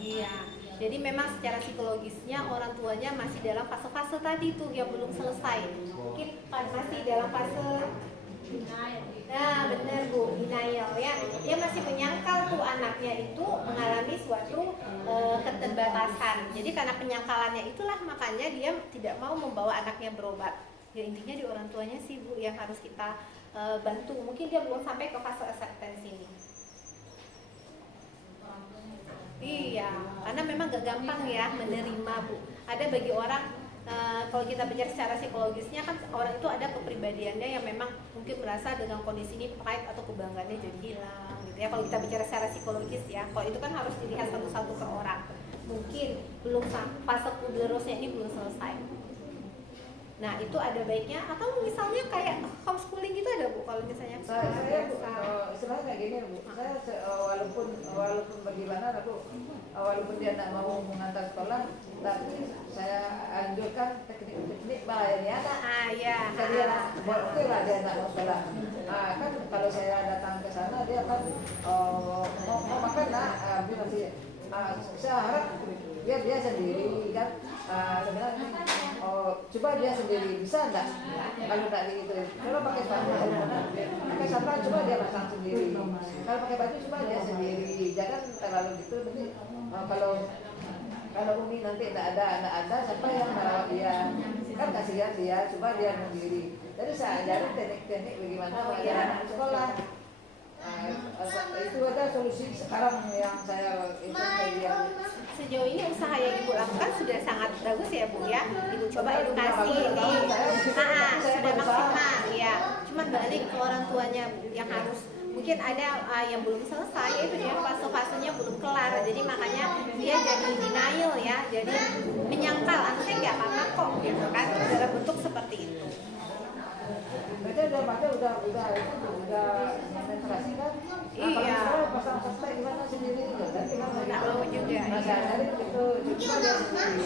Iya. Jadi memang secara psikologisnya orang tuanya masih dalam fase-fase tadi tuh yang belum selesai. Mungkin masih dalam fase nah benar Bu, denial ya. Dia masih menyangkal tuh anaknya itu mengalami suatu keterbatasan. Jadi karena penyangkalannya itulah makanya dia tidak mau membawa anaknya berobat. Ya intinya di orang tuanya sih Bu yang harus kita bantu. Mungkin dia belum sampai ke fase acceptance ini. Iya, karena memang gak gampang ya menerima, Bu. Ada bagi orang kalau kita bicara secara psikologisnya kan orang itu ada kepribadiannya yang memang mungkin merasa dengan kondisi ini pride atau kebanggaannya jadi hilang gitu ya. Kalau kita bicara secara psikologis ya, kalau itu kan harus dilihat satu-satu per orang. Mungkin belum fase kuderosnya ini belum selesai. Nah itu ada baiknya atau misalnya kayak homeschooling gitu ada Bu kalau misalnya saya istilahnya kayak gini Bu, saya walaupun bagaimana aku walaupun dia tidak mau mengantar sekolah, tapi saya anjurkan teknik melayani anak. Ya. Dia oke lah dia tidak mau sekolah. Kan kalau saya datang ke sana dia kan mau makan dia masih saya harap dia sendiri kan. Sebenarnya coba dia sendiri bisa enggak kalau enggak gitu, kalau pakai sandal coba dia pasang sendiri, kalau pakai baju coba dia sendiri, jangan terlalu gitu. Nanti kalau Umi nanti enggak ada siapa yang merawat dia, kan kasihan dia, coba dia sendiri. Jadi saya ajarin teknik-teknik bagaimana anak sekolah. Itu ada solusi sekarang yang saya itu sejauh ini usaha yang Ibu lakukan sudah sangat bagus ya Bu ya. Ibu coba edukasi ini sudah maksimal ya. Cuman balik ke orang tuanya yang harus mungkin ada yang belum selesai, itu dia fase-fasenya belum kelar. Jadi makanya dia jadi denial ya, jadi menyangkal anaknya nggak apa-apa kok gitu kan, dalam bentuk seperti itu. Berarti udah menstruasi kan? Iya. Pasang sostek gimana sendiri kan? Nggak mau juga. Masa dari itu cuma dia sendiri.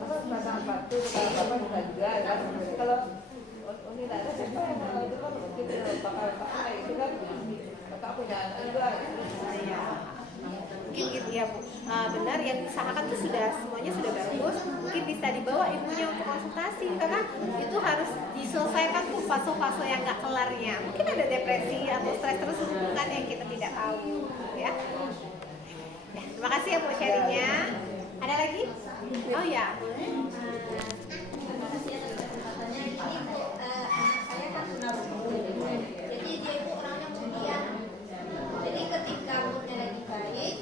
Apa pasang sepatu apa juga kan? Kalau ini tidak ada siapa yang itu kan mungkin bakal itu kan? Kakak punya anak juga. Iya. Mungkin gitu ya Bu. Benar yang diusahakan tuh semuanya sudah bagus. Mungkin bisa dibawa ibunya untuk konsultasi karena itu harus diselesaikan tuh fase-fase yang nggak kelarnya. Mungkin ada depresi atau stres terus hubungan yang kita tidak tahu ya. Terima kasih ya Bu sharingnya. Ada lagi? Oh ya, boleh. Terima kasih atas kesempatannya. Ini Bu, anak saya kan tunarungu. Jadi dia itu orangnya pendiam. Jadi ketika moodnya lagi baik,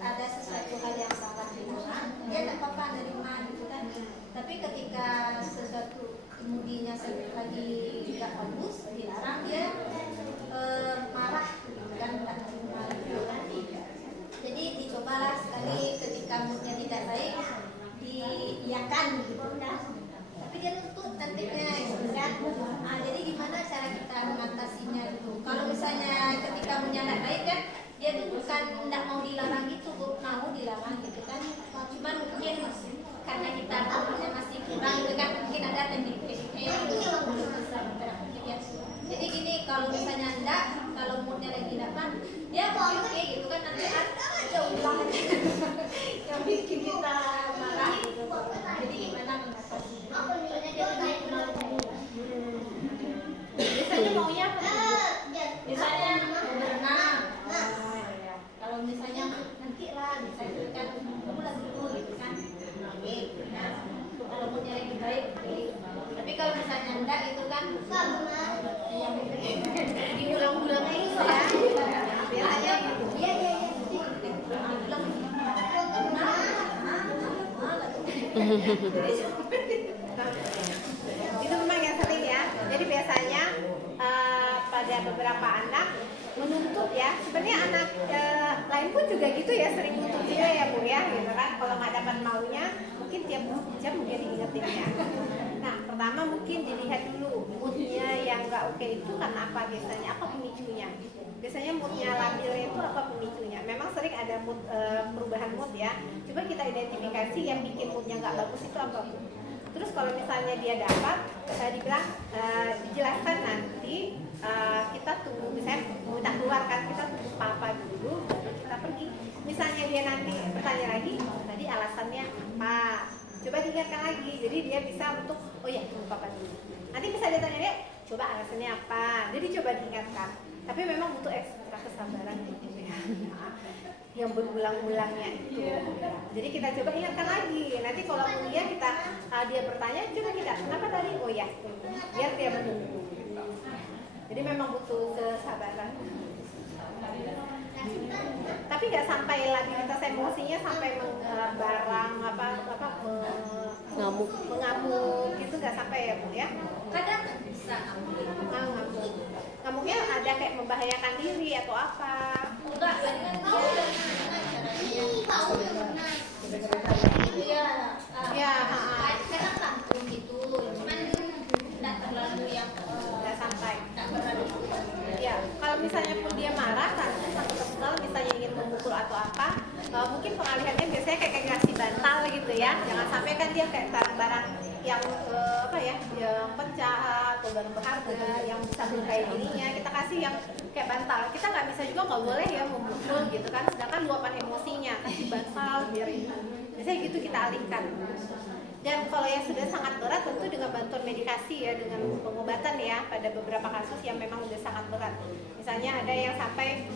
ada sesuatu hal yang salah di orang, dia tidak apa-apa nerima gitu kan. Tapi ketika sesuatu kemudiannya lagi tidak bagus, dilarang dia marah gitu kan, tidak terima gitu kan. Jadi dicobalah sekali ketika moodnya tidak baik, diiyakan gitu kan. Tapi dia nuntut nantinya gitu kan. Jadi gimana cara kita mengatasinya gitu? Kalau misalnya ketika moodnya tidak baik kan, dia tuh bukan tidak mau dilarang gitu, mau dilarang gitu kan. Cuman mungkin karena kita umurnya masih kurang gitu kan, mungkin ada teknik-tekniknya yang belum bisa berpraktik ya. Jadi gini, kalau misalnya enggak, kalau moodnya lagi dapat, dia oke gitu kan, nanti ada ulah yang bikin kita marah gitu. Jadi gimana mengatasinya? Soalnya dia lagi kenal Biasanya maunya apa? misalnya mau berenang. Kalau misalnya nanti lah, misalnya kan kamu lagi dulu gitu kan. Kalau moodnya lagi baik, tapi kalau misalnya enggak itu kan Diulang-ulang itu ya. Biasanya gitu. iya Itu memang yang sering ya. Jadi biasanya pada beberapa anak menuntut ya. Sebenarnya anak lain pun juga gitu ya, sering menuntut juga ya Bu ya, gitu kan. Kalau nggak dapat maunya, mungkin tiap jam dia diingetinnya. Nah, pertama mungkin dilihat dulu moodnya yang nggak oke itu karena apa biasanya, apa pemicunya. Biasanya moodnya labilnya itu apa pemicunya. Memang sering ada mood, perubahan mood ya. Coba kita identifikasi yang bikin moodnya nggak bagus itu apa Bu. Terus kalau misalnya dia dapat, dibilang dijelaskan nanti kita tunggu, misalnya minta keluar kan, kita tunggu papa dulu baru kita pergi. Misalnya dia nanti bertanya lagi, tadi alasannya apa? Coba diingatkan lagi, jadi dia bisa untuk oh ya tunggu papa dulu. Nanti bisa dia tanya dia, coba alasannya apa? Jadi coba diingatkan. Tapi memang butuh ekstra kesabaran gitu ya. Yang berulang-ulangnya itu. Jadi kita coba ingatkan lagi. Nanti kalau kemudian kita dia bertanya, coba kita kenapa tadi? Oh ya, biar dia menunggu. Jadi memang butuh kesabaran. Tapi nggak sampai labilitas emosinya sampai barang Ngamuk. mengamuk gitu, nggak sampai ya Bu ya? Kadang bisa Ngamuk. Ngamuknya ada kayak membahayakan diri atau apa? enggak, kadang dia Ya, kadang tanggung gitu, cuman enggak terlalu yang nggak sampai. enggak terlalu Ya, kalau misalnya pun dia marah, sampai kesel, misalnya ingin memukul atau apa, mungkin pengalihannya biasanya kayak ngasih bantal gitu ya. Jangan sampai kan dia kayak barang-barang yang yang pecah atau barang berharga yang bisa melukai dirinya, kita kasih yang kayak bantal. Kita nggak bisa juga, nggak boleh ya memukul gitu kan. Sedangkan luapan emosinya, kasih bantal biar biasanya gitu kita alihkan. Dan kalau yang sudah sangat berat tentu dengan bantuan medikasi ya, dengan pengobatan ya, pada beberapa kasus yang memang sudah sangat berat. Misalnya ada yang sampai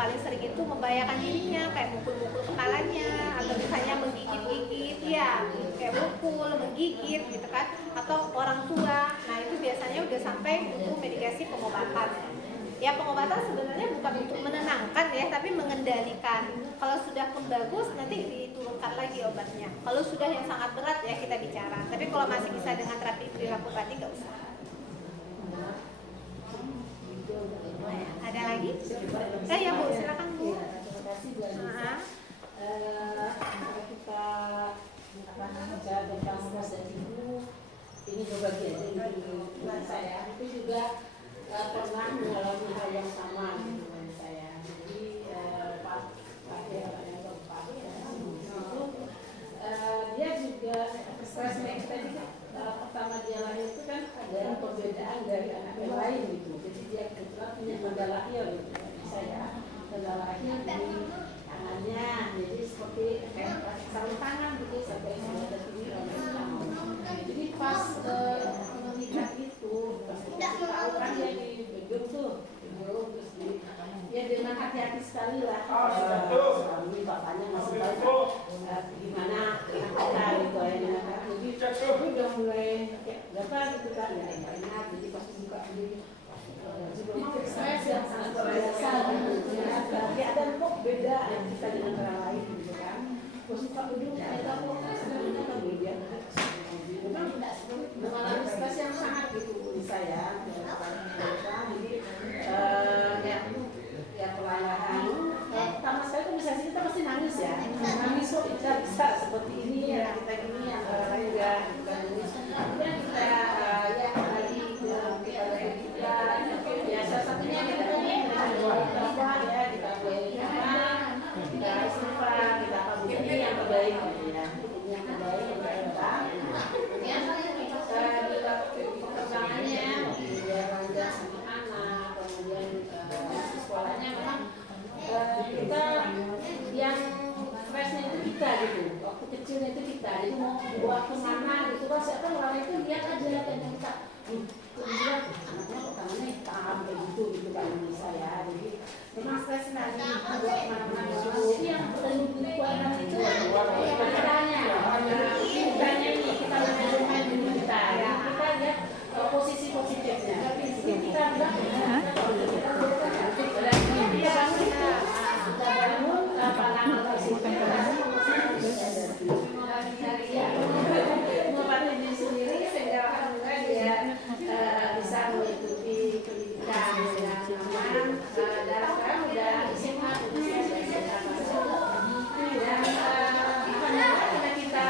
paling sering itu membahayakan dirinya, kayak mukul-mukul kepalanya, atau misalnya menggigit-gigit, ya kayak mukul, menggigit gitu kan, atau orang tua. Nah itu biasanya udah sampai butuh medikasi pengobatan. Ya pengobatan sebenarnya bukan untuk menenangkan ya, tapi mengendalikan. Kalau sudah pun bagus nanti diturunkan lagi obatnya. Kalau sudah yang sangat berat ya kita bicara. Tapi kalau masih bisa dengan terapi perilaku tadi nggak usah. Ada lagi? Ya Bu, silakan Bu. Terima kasih Bu Anissa. Kita bicara tentang stres dan ibu, ini berbagi dari saya. Itu juga pernah mengalami hal yang sama dengan saya. Jadi Pak yang keempat itu dia juga stresnya tadi pertama dia lahir itu kan ada perbedaan dari anak yang lain gitu. Jadi dia kebetulan punya tanda lahir gitu. Saya tanda lahir di tangannya, jadi seperti kayak sarung tangan gitu sampai saya ini. Jadi pas menikah itu tahu kan dia di bedung tuh, terus dia dengan hati-hati sekali lah. Suami bapaknya masih tahu gimana kita gitu ya. Jadi udah mulai kayak berapa gitu kan ya enak. Jadi pas buka ini stres yang sangat biasa gitu. Dia ada kok beda kita dengan orang lain gitu kan. Pas buka bedung kita kok sebenarnya kan beda. Memang mengalami stres yang sangat gitu di saya. Jadi ya perlahan pertama sekali itu misalnya kita pasti nangis ya, nangis kok kita bisa seperti ini ya, kita gini yang lain enggak nangis. Kemudian kita ya kembali kepada kita ya salah satunya kita berdoa ya, kita berdoa, kita istighfar, kita kabulkan yang terbaik ya, yang terbaik yang terbaik. Kemudian kita perkembangannya dia lanjut sama anak, kemudian sekolahnya memang kita yang stresnya itu kita gitu, waktu kecilnya itu kita, jadi mau dibawa kemana gitu kan, siapa orang itu lihat aja dan kita lihat anaknya kok tangannya hitam kayak gitu kan saya, jadi memang stres lagi dibawa kemana-mana gitu. Jadi yang perlu dikuatkan itu kitanya ini kita main dulu kita lihat posisi positifnya. Kita bilang mengobati diri sendiri sehingga alhamdulillah dia bisa mengikuti pendidikan yang aman dan sekarang udah SMA dan karena kita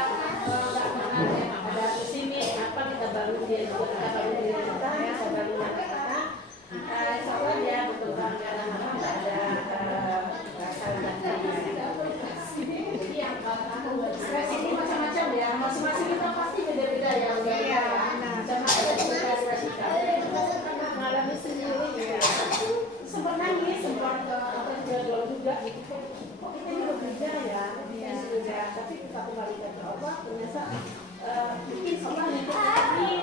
nggak pernah ada sini apa kita bangun dia juga kita bangun dia kita bangun anak-anak insya dia berkembang dalam nggak ada jadi yang stres ini macam-macam ya, masing-masing kita pasti beda-beda ya. Sama ada juga stres kita mengalami sendiri ya. Sempat nangis, sempat jadwal juga gitu. Kok kita ini berbeda ya, tapi kita kembalikan ke Allah, ternyata Allah yang ini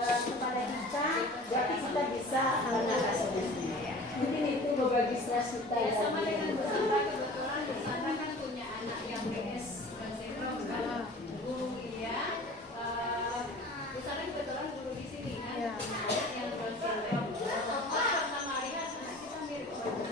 kepada kita, berarti kita bisa mengatasinya. Mungkin itu berbagi stres kita ya. Sama dengan bersama kebetulan bersama kan punya anak yang PS sindrom kan guru ya, bersama kebetulan guru di sini kan punya anak yang sindrom. Pas pertama lihat anak kita mirip orang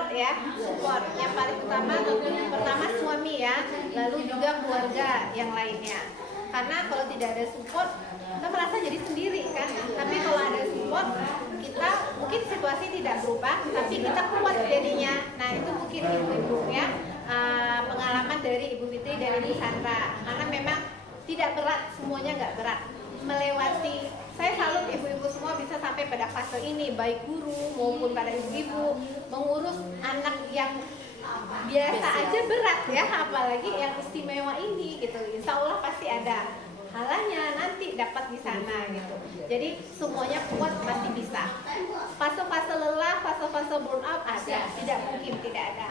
support ya, support. Yang paling utama pertama suami ya, lalu juga keluarga yang lainnya. Karena kalau tidak ada support, kita merasa jadi sendiri kan. Tapi kalau ada support, kita mungkin situasi tidak berubah, tapi kita kuat jadinya. Nah itu mungkin ibu-ibu ya, pengalaman dari Ibu Fitri dan Ibu Sandra. Karena memang tidak berat, semuanya nggak berat. Melewati, saya salut ibu-ibu semua bisa sampai pada fase ini, baik guru maupun para ibu-ibu mengurus anak yang biasa aja berat ya, apalagi yang istimewa ini gitu. Insya Allah pasti ada halanya nanti dapat di sana gitu. Jadi semuanya kuat, pasti bisa. Fase-fase lelah, fase-fase burnout ada, tidak mungkin tidak ada.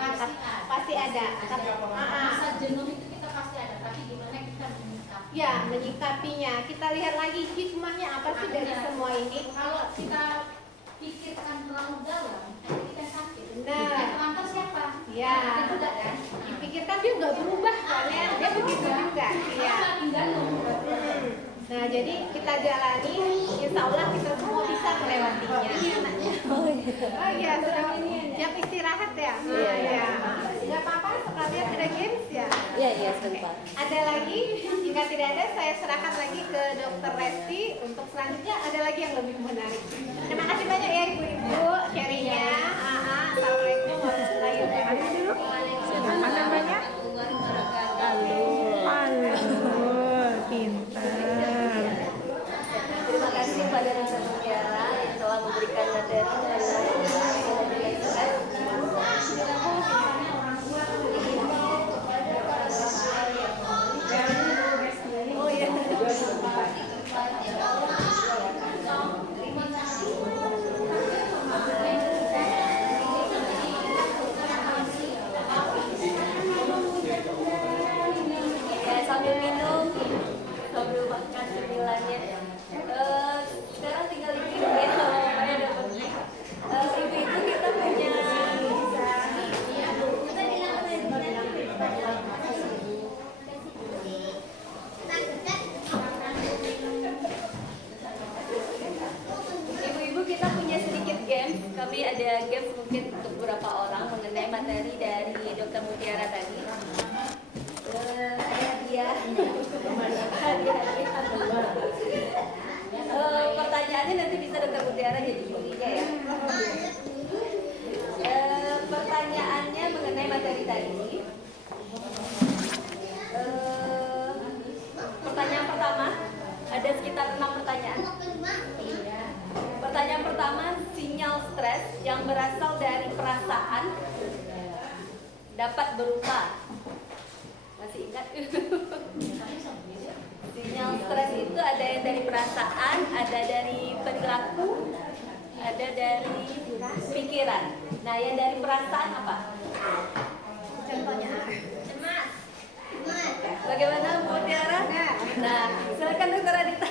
Pasti ada. Rasa jenuh itu kita pasti ada, tapi gimana kita menyikapi? Ya, menyikapinya. Kita lihat lagi hikmahnya apa sih dari semua ini. Kalau kita pikirkan terlalu dalam, nanti kita sakit. Nah. Yang lantas siapa? Ya, Kita juga kan? dipikirkan dia nggak berubah kan ya, dia begitu juga. Iya. Nah, jadi kita jalani, insya Allah kita semua bisa melewatinya. Oh iya, sudah yang istirahat ya. Nah, ya. Nggak apa-apa, sekalian ada games ya. Iya, iya, sebentar. Ada lagi? Jika tidak ada, saya serahkan lagi ke Dr. Resti untuk selanjutnya ada lagi yang lebih menarik. Terima kasih banyak ya ibu-ibu sharingnya. Assalamualaikum warahmatullahi wabarakatuh. Siapa namanya? Terima kasih pada Dr. Mutiara yang telah memberikan materi sambil minum, sambil makan cemilannya. Sekarang tinggal ibu ya, saya dapat ibu-ibu kita punya ibu-ibu kita punya sedikit games. Kami ada games mungkin untuk beberapa orang mengenai materi dari Dr. Mutiara tadi. Pertanyaannya nanti bisa Dr. Mutiara jadi jurinya ya. Pertanyaannya mengenai materi tadi. Pertanyaan pertama, ada sekitar 6 pertanyaan. Pertanyaan pertama, sinyal stres yang berasal dari perasaan dapat berupa, masih ingat? Sinyal stres itu ada yang dari perasaan, ada dari perilaku, ada dari pikiran. Nah, yang dari perasaan apa? Contohnya cemas. Bagaimana Bu Tiara? Nah, silakan Dr. Adita.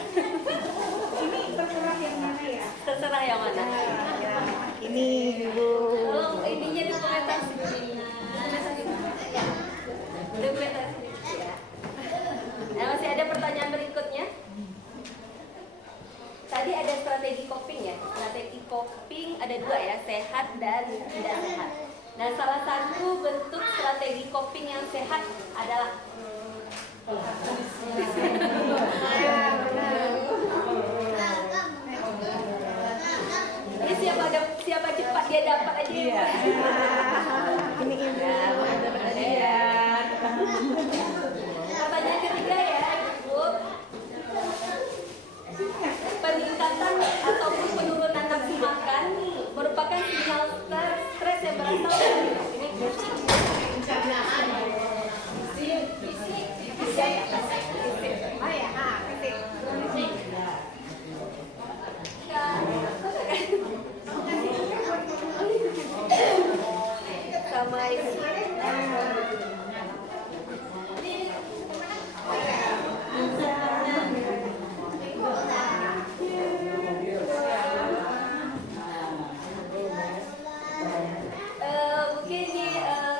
Ini terserah yang mana ya? Terserah yang mana? Ini Bu. Tolong ininya dokumentasi. Dokumentasi ya. Nah, masih ada pertanyaan berikutnya. Tadi ada strategi coping ya. Strategi coping ada 2 ya, sehat dan tidak sehat. Nah, salah satu bentuk strategi coping yang sehat adalah ini siapa cepat dia dapat aja ya. Ini ibu. Pertanyaan ketiga ya, Ibu. Peningkatan ataupun penurunan nafsu makan merupakan sinyal stres yang berasal dari pencernaan. Sama ini. Mungkin ini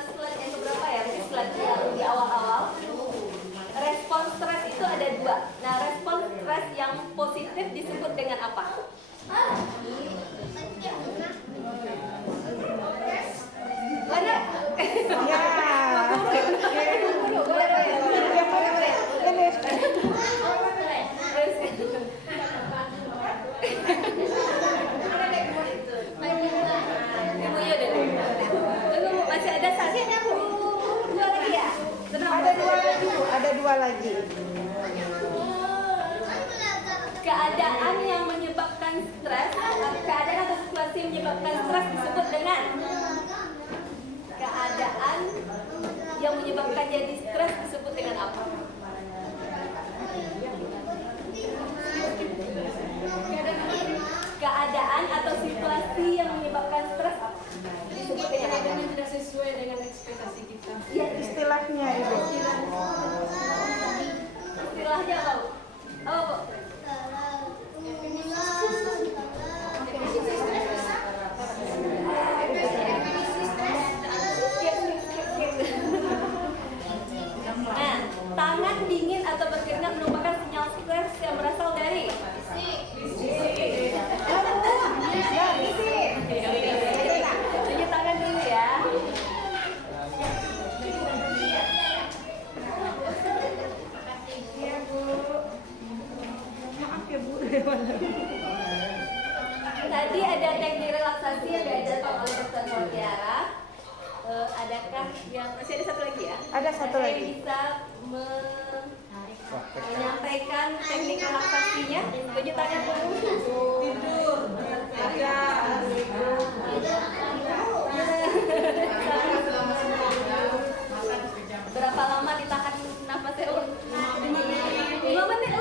slide yang keberapa ya? Mungkin slide yang di awal-awal. Respon stres itu ada 2. Nah, respon stres yang positif disebut dengan apa? Dua lagi. Keadaan yang menyebabkan stres, keadaan atau situasi yang menyebabkan stres disebut dengan keadaan yang menyebabkan jadi stres disebut dengan apa? Keadaan atau situasi yang menyebabkan stres apa? Disebut dengan apa? Yang tidak sesuai dengan ekspektasi kita. Ya, Istilahnya Ibu. istilahnya apa? Apa, Bu? Nah, tangan dingin atau berkeringat merupakan sinyal stres yang berasal dari cuci tangan dulu ya. Maaf ya Bu. Tadi ada teknik relaksasi yang diajarkan oleh Dr. Mutiara. Adakah yang masih ada satu lagi ya? Ada satu Yang lagi. bisa menyampaikan teknik relaksasinya? Tunjuk tangan dulu. Tidur. Berapa lama ditahan nafasnya? 5 menit.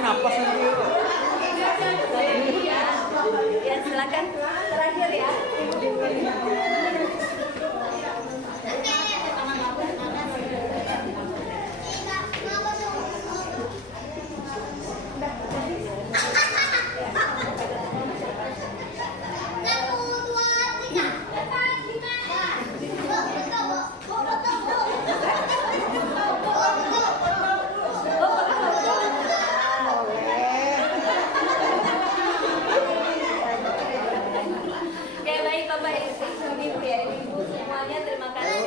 Napas sendiri. Ya, silakan terakhir ya. Oke, baik Bapak Ibu ya, Ibu semuanya terima kasih.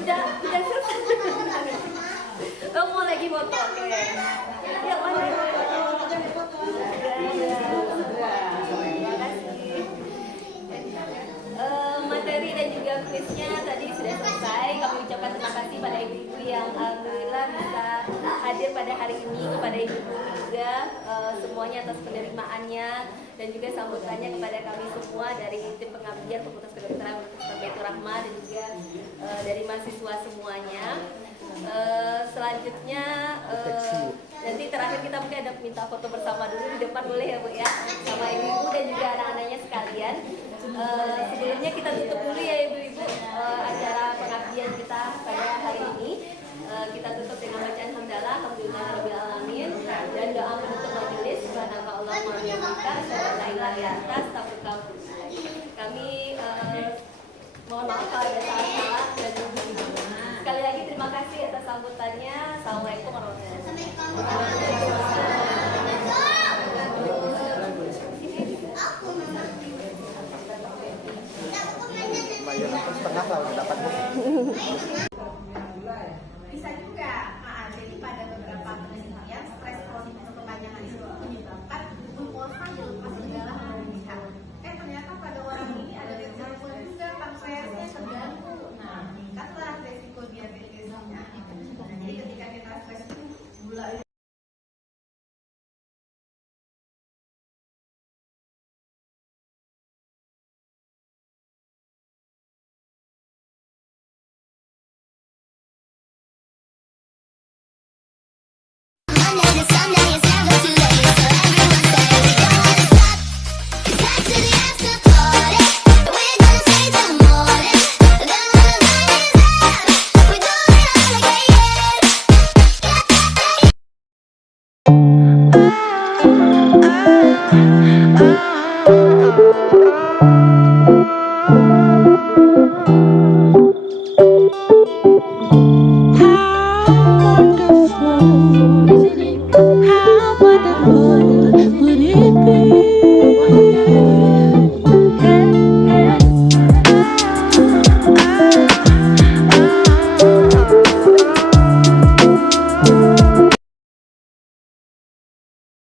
Udah selesai. Oh, mau lagi foto. Oke. Ya, mana foto? Terima kasih. Materi dan juga kuisnya tadi sudah selesai. Kami ucapkan terima kasih pada ibu-ibu yang alhamdulillah bisa hadir pada hari ini, kepada ibu-ibu juga semuanya atas penerimaannya dan juga sambutannya kepada kami semua dari tim pengabdian Fakultas Kedokteran Universitas Baitur Rahmah dan juga dari mahasiswa semuanya. Selanjutnya nanti terakhir kita mungkin ada minta foto bersama dulu di depan, boleh ya Bu ya, sama ibu-ibu dan juga anak-anaknya sekalian. Sebelumnya kita tutup dulu ya ibu-ibu acara pengabdian kita pada hari ini. Kita tutup dengan bacaan hamdalah, alhamdulillahirabbil alamin, dan doa penutup majelis. Subhanaka Allahumma wa bihamdika, asyhadu an la ilaha illa anta, astaghfiruka wa atubu ilaik. Kami mohon maaf kalau ada salah-salah dan sekali lagi terima kasih atas sambutannya. Assalamualaikum warahmatullahi wabarakatuh. Setengah lah udah dapat.